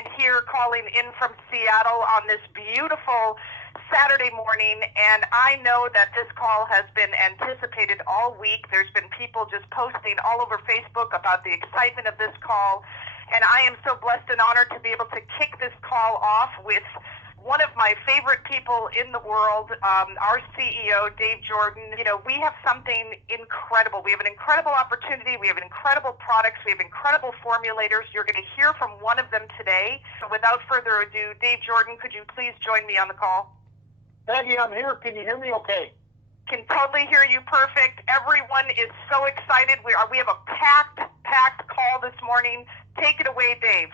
President here calling in from Seattle on this beautiful Saturday morning, and I know that this call has been anticipated all week. There's been people just posting all over Facebook about the excitement of this call, and I am so blessed and honored to be able to kick this call off with one of my favorite people in the world, our CEO, Dave Jordan. You know, we have something incredible. We have an incredible opportunity. We have incredible products. We have incredible formulators. You're going to hear from one of them today. So without further ado, Dave Jordan, could you please join me on the call? Peggy, I'm here. Can you hear me okay? Can totally hear you perfect. Everyone is so excited. We have a packed call this morning. Take it away, Dave.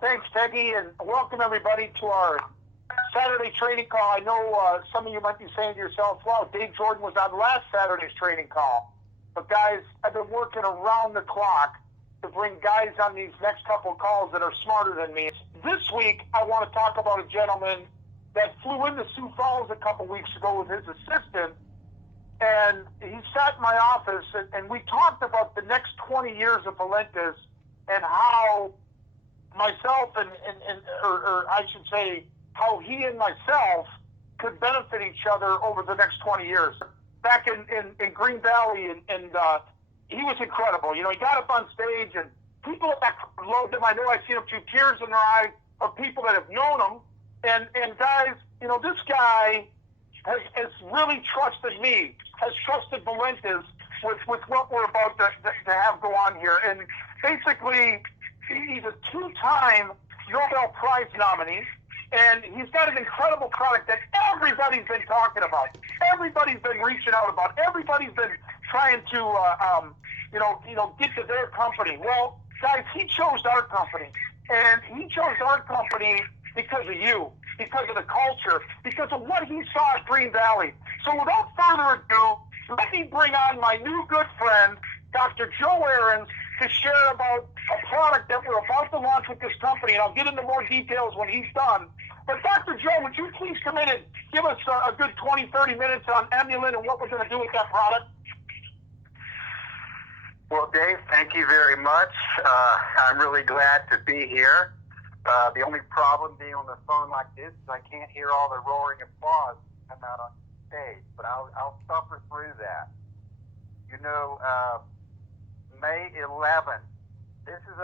Thanks, Peggy, and welcome everybody to our Saturday training call. I know some of you might be saying to yourselves, wow, Dave Jordan was on last Saturday's training call. But guys, I've been working around the clock to bring guys on these next couple of calls that are smarter than me. This week, I want to talk about a gentleman that flew into Sioux Falls a couple weeks ago with his assistant, and he sat in my office, and we talked about the next 20 years of Valentus and how myself or I should say, how he and myself could benefit each other over the next 20 years. Back in Green Valley, and he was incredible. You know, he got up on stage, and people that loved him, I know I've seen a few tears in their eyes of people that have known him. And guys, you know, this guy has really trusted me, has trusted Valentus with what we're about to have go on here. And basically, he's a two-time Nobel Prize nominee. And he's got an incredible product that everybody's been talking about. Everybody's been reaching out about. Everybody's been trying to, get to their company. Well, guys, he chose our company. And he chose our company because of you, because of the culture, because of what he saw at Green Valley. So without further ado, let me bring on my new good friend, Dr. Joe Ahrens, to share about a product that we're about to launch with this company, and I'll get into more details when he's done. But Dr. Joe, would you please come in and give us a good 20, 30 minutes on Emulin and what we're going to do with that product? Well, Dave, thank you very much. I'm really glad to be here. The only problem being on the phone like this is I can't hear all the roaring applause come out on stage, but I'll suffer through that. You know, May 11th, this is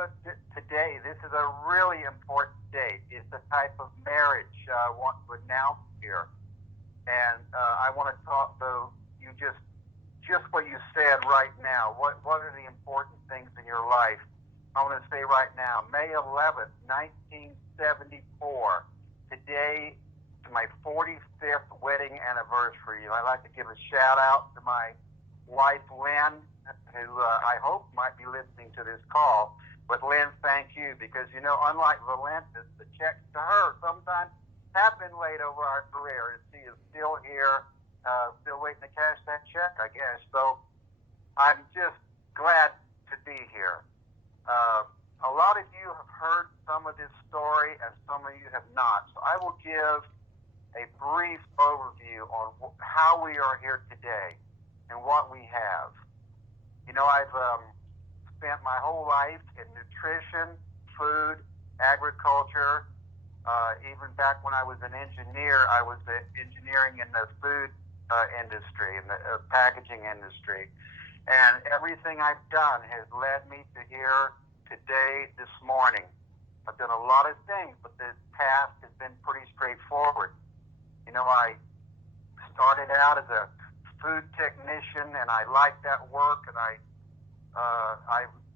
a really important date. It's the type of marriage I want to announce here. And I want to talk, though, you just what you said right now. What are the important things in your life? I want to say right now, May 11th, 1974, today is my 45th wedding anniversary. I'd like to give a shout out to my wife, Lynn, who I hope might be listening to this call. But Lynn, thank you, because, you know, unlike Valentus, the checks to her sometimes have been late over our career, and she is still here, still waiting to cash that check, I guess. So I'm just glad to be here. A lot of you have heard some of this story, and some of you have not. So I will give a brief overview on how we are here today and what we have. You know, I've spent my whole life in nutrition, food, agriculture. Even back when I was an engineer, I was engineering in the food industry, in the packaging industry. And everything I've done has led me to here today, this morning. I've done a lot of things, but the path has been pretty straightforward. You know, I started out as a food technician, and I liked that work, and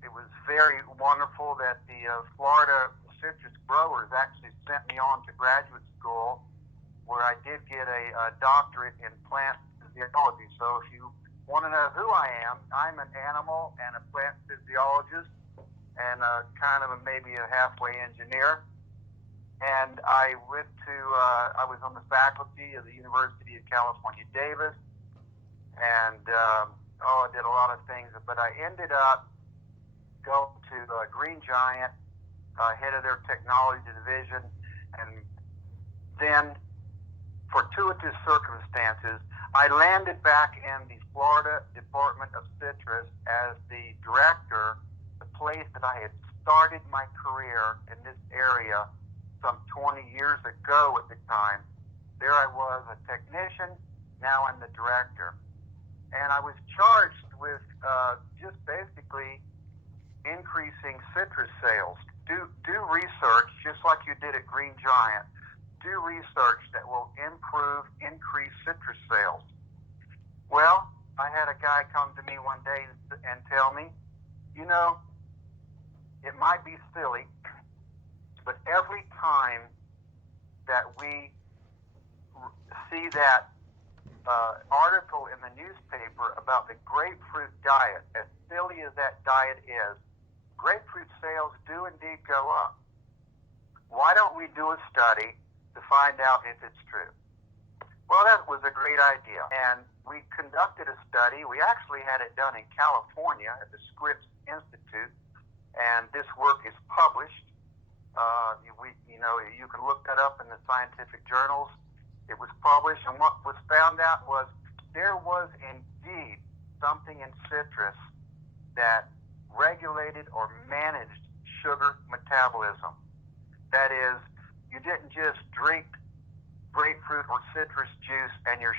it was very wonderful that the Florida citrus growers actually sent me on to graduate school, where I did get a doctorate in plant physiology. So if you want to know who I am, I'm an animal and a plant physiologist, and kind of maybe a halfway engineer. And I was on the faculty of the University of California, Davis, and I did a lot of things, but I ended up going to Green Giant, head of their technology division, and then fortuitous circumstances, I landed back in the Florida Department of Citrus as the director, the place that I had started my career in this area area some 20 years ago at the time. There I was, a technician, now I'm the director. And I was charged with just basically increasing citrus sales. Do research, just like you did at Green Giant. Do research that will increase citrus sales. Well, I had a guy come to me one day and tell me, you know, it might be silly, but every time that we see that article in the newspaper about the grapefruit diet, as silly as that diet is, grapefruit sales do indeed go up. Why don't we do a study to find out if it's true? Well, that was a great idea. And we conducted a study. We actually had it done in California at the Scripps Institute, and this work is published. You can look that up in the scientific journals. It was published, and what was found out was there was indeed something in citrus that regulated or managed sugar metabolism. That is, you didn't just drink grapefruit or citrus juice and your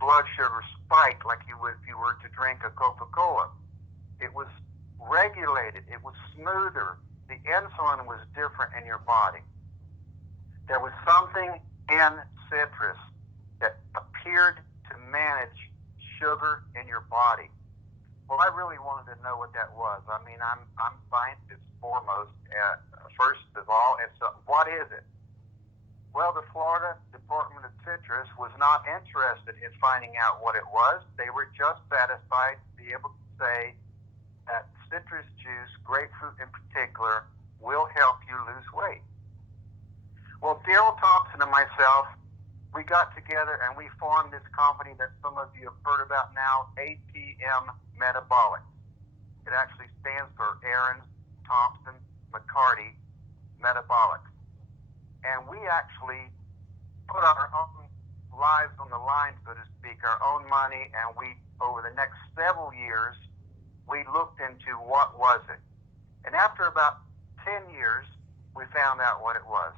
blood sugar spiked like you would if you were to drink a Coca-Cola. It was regulated. It was smoother. The insulin was different in your body. There was something in citrus that appeared to manage sugar in your body. Well, I really wanted to know what that was. I mean, I'm scientist foremost, first of all, and so what is it? Well, the Florida Department of Citrus was not interested in finding out what it was. They were just satisfied to be able to say that citrus juice, grapefruit in particular, will help you lose weight. Well, Daryl Thompson and myself, we got together and we formed this company that some of you have heard about now, ATM Metabolics. It actually stands for Ahrens, Thompson, McCarty Metabolics. And we actually put our own lives on the line, so to speak, our own money, and we, over the next several years, we looked into what was it. And after about 10 years, we found out what it was.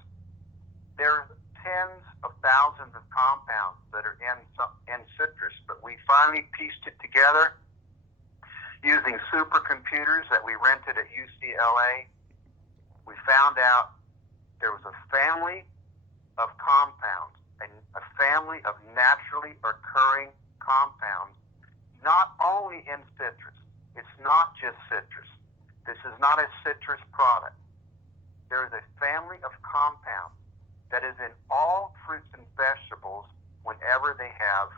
There's tens of thousands of compounds that are in citrus, but we finally pieced it together using supercomputers that we rented at UCLA. We found out there was a family of compounds, a family of naturally occurring compounds, not only in citrus. It's not just citrus. This is not a citrus product. There is a family of compounds that is in all fruits and vegetables whenever they have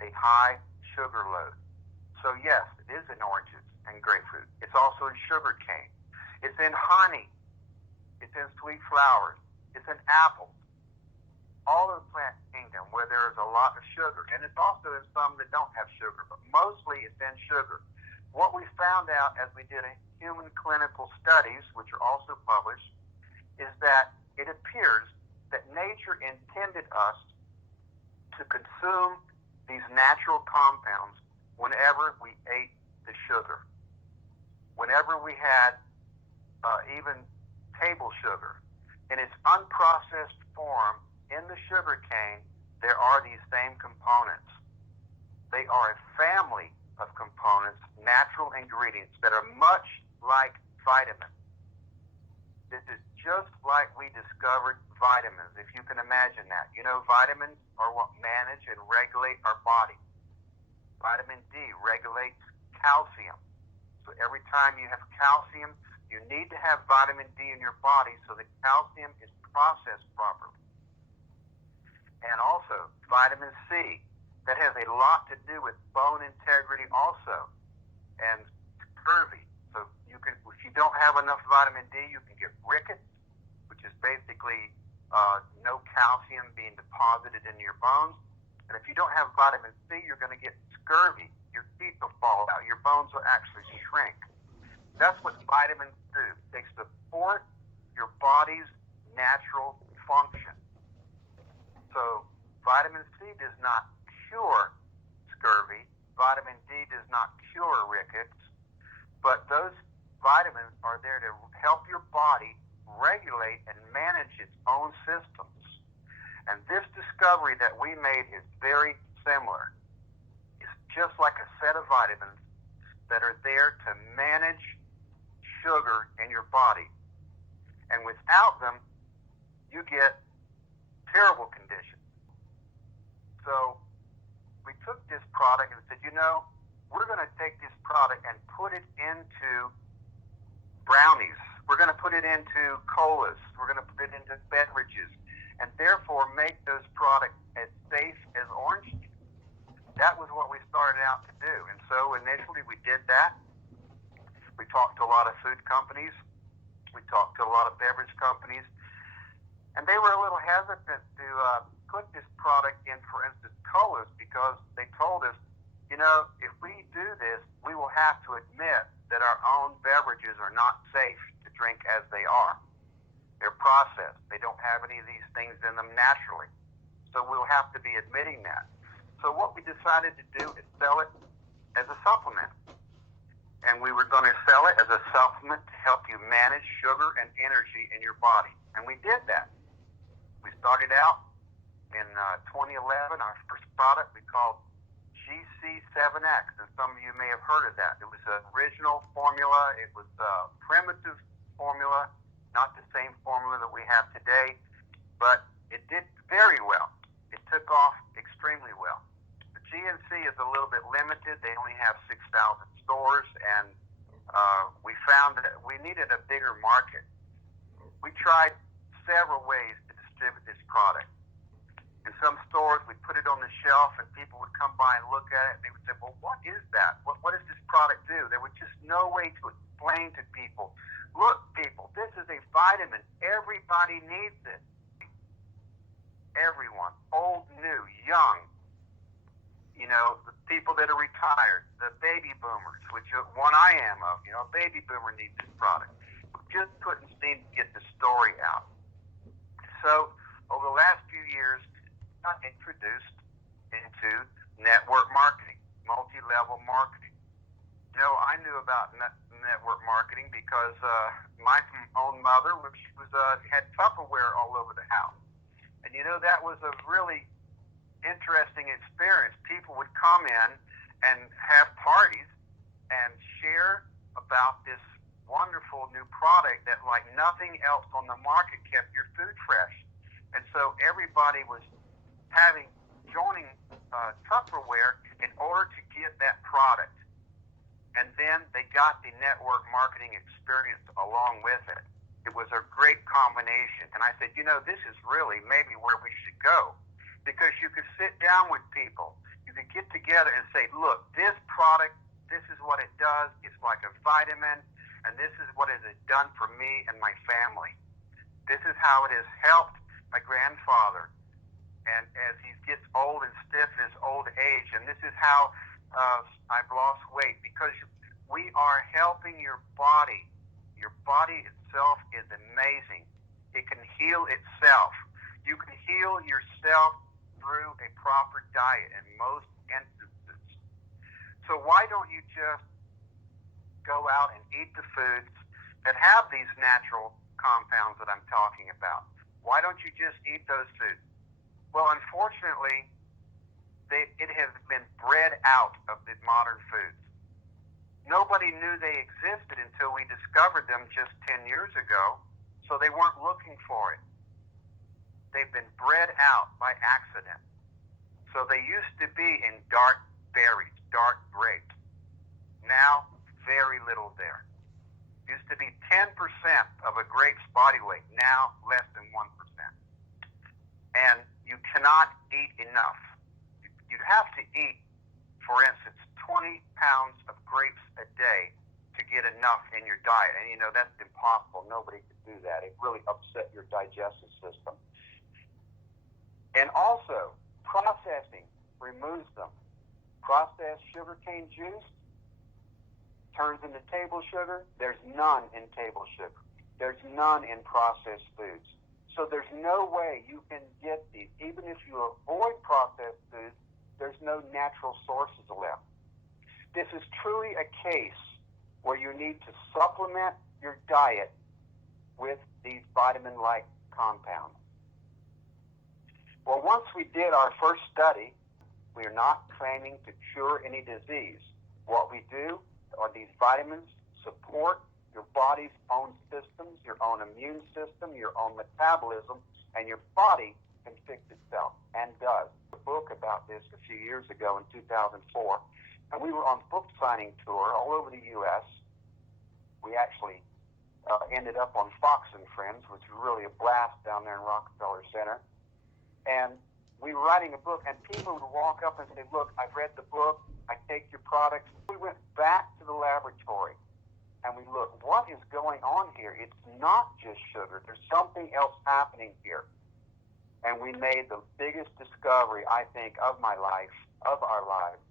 a high sugar load. So yes, it is in oranges and grapefruit. It's also in sugar cane. It's in honey. It's in sweet flowers. It's in apples. All of the plant kingdom where there is a lot of sugar. And it's also in some that don't have sugar, but mostly it's in sugar. What we found out as we did human clinical studies, which are also published, is that it appears that nature intended us to consume these natural compounds whenever we ate the sugar. Whenever we had even table sugar. In its unprocessed form, in the sugar cane, there are these same components. They are a family of components, natural ingredients that are much like vitamins. This is just like we discovered vitamins, if you can imagine that. You know, vitamins are what manage and regulate our body. Vitamin D regulates calcium. So every time you have calcium, you need to have vitamin D in your body so the calcium is processed properly. And also, vitamin C, that has a lot to do with bone integrity also, and scurvy. So you can, if you don't have enough vitamin D, you can get rickets, which is basically no calcium being deposited in your bones. And if you don't have vitamin C, you're going to get scurvy. Your teeth will fall out. Your bones will actually shrink. That's what vitamins do. They support your body's natural function. So vitamin C does not cure scurvy. Vitamin D does not cure rickets. But those vitamins are there to help your body regulate and manage its own systems. And this discovery that we made is very similar. It's just like a set of vitamins that are there to manage sugar in your body. And without them, you get terrible conditions. So we took this product and said, we're going to take this product and put it into brownies. We're going to put it into colas. We're going to put it into beverages, and therefore make those products as safe as orange juice. That was what we started out to do. And so initially we did that. We talked to a lot of food companies. We talked to a lot of beverage companies. And they were a little hesitant to put this product in, for instance, colas, because they told us, if we do this, we will have to admit that our own beverages are not safe to drink as they are. They're processed. They don't have any of these things in them naturally. So we'll have to be admitting that. So what we decided to do is sell it as a supplement. And we were going to sell it as a supplement to help you manage sugar and energy in your body. And we did that. We started out in 2011. Our first product we called GC7X, and some of you may have heard of that. It was an original formula. It was a primitive formula, not the same formula that we have today, but it did very well. It took off extremely well. The GNC is a little bit limited. They only have 6,000 stores, and we found that we needed a bigger market. We tried several ways to distribute this product. In some stores, we put it on the shelf, and people would come by and look at it, and they would say, well, what is that? What does this product do? There was just no way to explain to people, look, people, this is a vitamin. Everybody needs it. Everyone, old, new, young, the people that are retired, the baby boomers, which one I am of, a baby boomer needs this product. We just couldn't seem to get the story out. So over the last few years, got introduced into network marketing, multi-level marketing. I knew about network marketing because my own mother, she had Tupperware all over the house. And that was a really interesting experience. People would come in and have parties and share about this wonderful new product that, like nothing else on the market, kept your food fresh. And so everybody was joining Tupperware in order to get that product. And then they got the network marketing experience along with it. It was a great combination. And I said, this is really maybe where we should go, because you could sit down with people. You could get together and say, look, this product, this is what it does. It's like a vitamin, and this is what it has done for me and my family. This is how it has helped my grandfather, and as he gets old and stiff in his old age, and this is how I've lost weight, because we are helping your body. Your body itself is amazing. It can heal itself. You can heal yourself through a proper diet in most instances. So why don't you just go out and eat the foods that have these natural compounds that I'm talking about? Why don't you just eat those foods? Well, unfortunately, it has been bred out of the modern foods. Nobody knew they existed until we discovered them just 10 years ago, so they weren't looking for it. They've been bred out by accident. So they used to be in dark berries, dark grapes. Now, very little there. Used to be 10% of a grape's body weight, now less than 1%. And you cannot eat enough. You'd have to eat, for instance, 20 pounds of grapes a day to get enough in your diet. And that's impossible. Nobody could do that. It really upset your digestive system. And also, processing removes them. Processed sugarcane juice turns into table sugar. There's none in table sugar. There's none in processed foods. So there's no way you can get these. Even if you avoid processed foods, there's no natural sources left. This is truly a case where you need to supplement your diet with these vitamin-like compounds. Well, once we did our first study, we are not claiming to cure any disease. What we do are these vitamins support your body's own systems, your own immune system, your own metabolism, and your body can fix itself, and does. A book about this a few years ago in 2004, and we were on book signing tour all over the U.S. We actually ended up on Fox and Friends, which was really a blast down there in Rockefeller Center. And we were writing a book, and people would walk up and say, look, I've read the book, I take your products. We went back to the laboratory, and we looked, what is going on here? It's not just sugar. There's something else happening here. And we made the biggest discovery, I think, of my life, of our lives.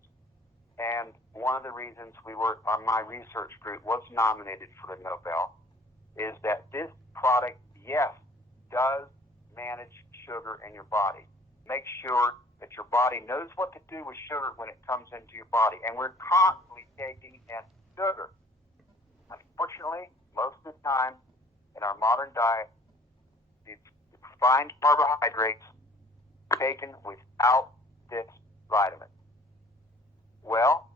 And one of the reasons my research group was nominated for the Nobel is that this product, yes, does manage sugar in your body. Make sure that your body knows what to do with sugar when it comes into your body. And we're constantly taking in sugar. Unfortunately, most of the time in our modern diet, these refined carbohydrates taken without this vitamin. Well,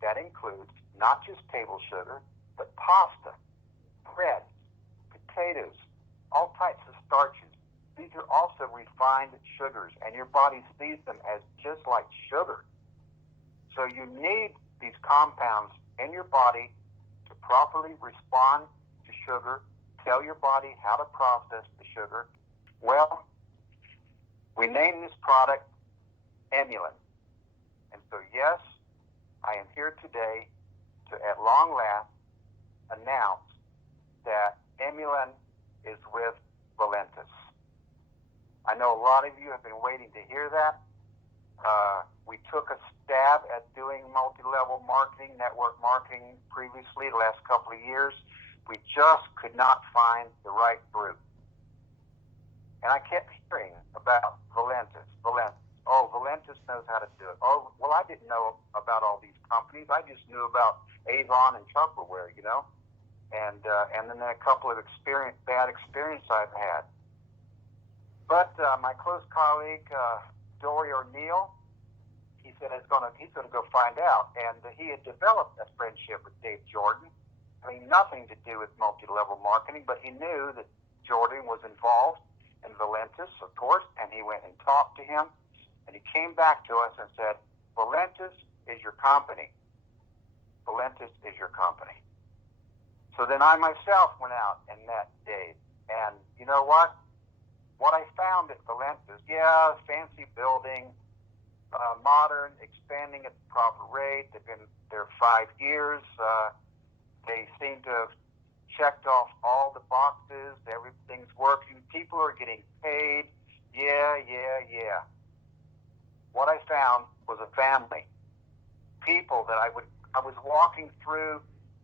that includes not just table sugar, but pasta, bread, potatoes, all types of starches. These are also refined sugars, and your body sees them as just like sugar. So you need these compounds in your body to properly respond to sugar, tell your body how to process the sugar. Well, we named this product Emulin. And so, yes, I am here today to, at long last, announce that Emulin is with Valentus. I know a lot of you have been waiting to hear that. We took a stab at doing multi-level marketing, network marketing previously the last couple of years. We just could not find the right group. And I kept hearing about Valentus. Oh, Valentus knows how to do it. Oh, well, I didn't know about all these companies. I just knew about Avon and Tupperware, you know, and then a couple of bad experience I've had. But my close colleague, Dory O'Neill, he said he's going to go find out. And he had developed a friendship with Dave Jordan. I mean, nothing to do with multi-level marketing, but he knew that Jordan was involved in Valentus, of course, and he went and talked to him. And he came back to us and said, Valentus is your company. Valentus is your company. So then I myself went out and met Dave. And you know what? What I found at Valentus, fancy building, modern, expanding at the proper rate. They've been there 5 years. They seem to have checked off all the boxes. Everything's working. People are getting paid. Yeah. What I found was a family. People that I was walking through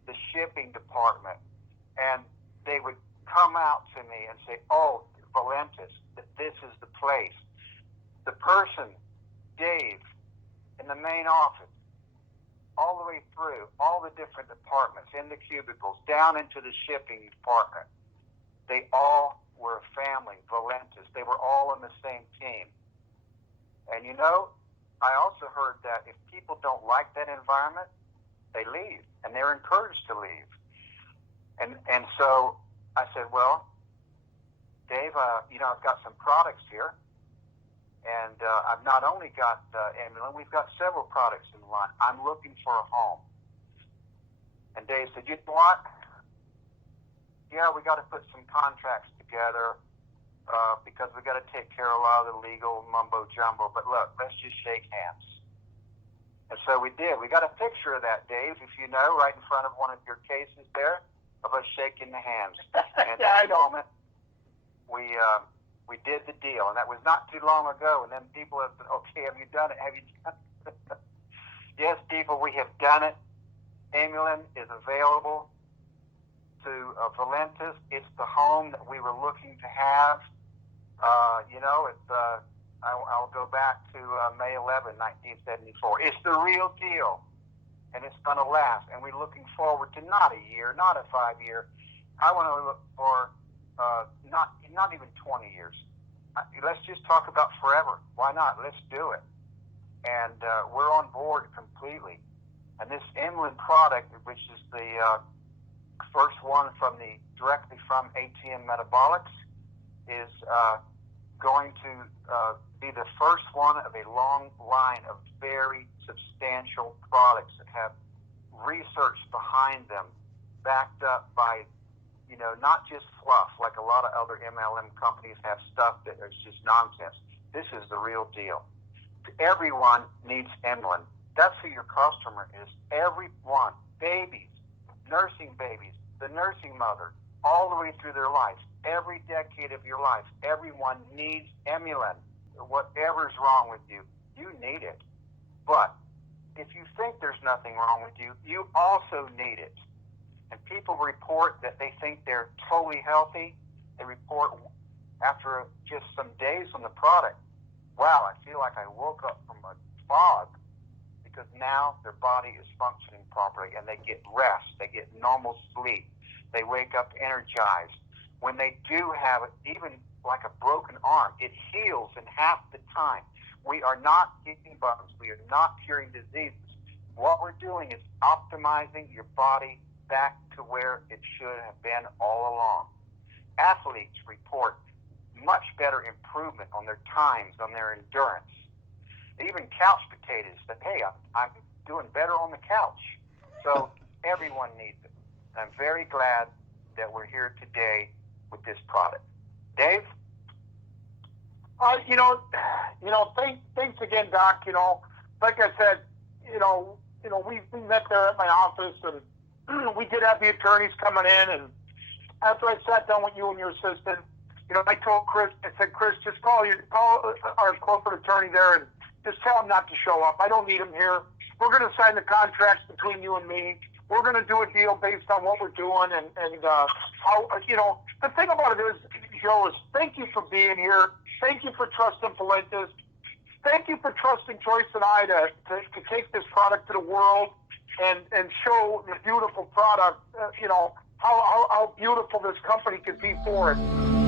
the shipping department, and they would come out to me and say, oh, Valentus, that this is the place. The person, Dave, in the main office, all the way through, all the different departments, in the cubicles, down into the shipping department, they all were a family, Valentus. They were all on the same team. And you know, I also heard that if people don't like that environment, they leave, and they're encouraged to leave. And so I said, well, Dave, I've got some products here, and I've not only got Emulin, we've got several products in the line. I'm looking for a home. And Dave said, you know what? Yeah, we got to put some contracts together because we got to take care of a lot of the legal mumbo jumbo. But look, let's just shake hands. And so we did. We got a picture of that, Dave, if you know, right in front of one of your cases there, of us shaking the hands. And yeah, at that moment, we did the deal, and that was not too long ago. And then people have said, okay, have you done it? Have you done it? Yes, people, we have done it. Emulin is available to Valentus. It's the home that we were looking to have. I'll go back to May 11, 1974. It's the real deal, and it's going to last. And we're looking forward to not a year, not a 5 year. I want to look for not even 20 years. Let's just talk about forever. Why not? Let's do it. And we're on board completely. And this Emulin product, which is the first one directly from ATM Metabolics, is going to be the first one of a long line of very substantial products that have research behind them, backed up by, not just fluff like a lot of other MLM companies have stuff that is just nonsense. This is the real deal. Everyone needs Emulin. That's who your customer is. Everyone. Babies, nursing babies, the nursing mother, all the way through their life. Every decade of your life, everyone needs Emulin. Whatever's wrong with you, you need it. But if you think there's nothing wrong with you, you also need it. And people report that they think they're totally healthy. They report after just some days on the product, wow, I feel like I woke up from a fog, because now their body is functioning properly and they get rest, they get normal sleep, they wake up energized. When they do have it, even like a broken arm, it heals in half the time. We are not getting bugs. We are not curing diseases. What we're doing is optimizing your body back to where it should have been all along. Athletes report much better improvement on their times, on their endurance. Even couch potatoes say, hey, I'm doing better on the couch. So everyone needs it. I'm very glad that we're here today with this product. Dave? Thanks again, Doc. Like I said, we met there at my office, and we did have the attorneys coming in, and after I sat down with you and your assistant, I told Chris, I said, Chris, just call our corporate attorney there and just tell him not to show up. I don't need him here. We're going to sign the contracts between you and me. We're going to do a deal based on what we're doing, and how, the thing about it is, Joe, is thank you for being here. Thank you for trusting Valentus. Thank you for trusting Joyce and I to take this product to the world and show the beautiful product, how beautiful this company could be for it.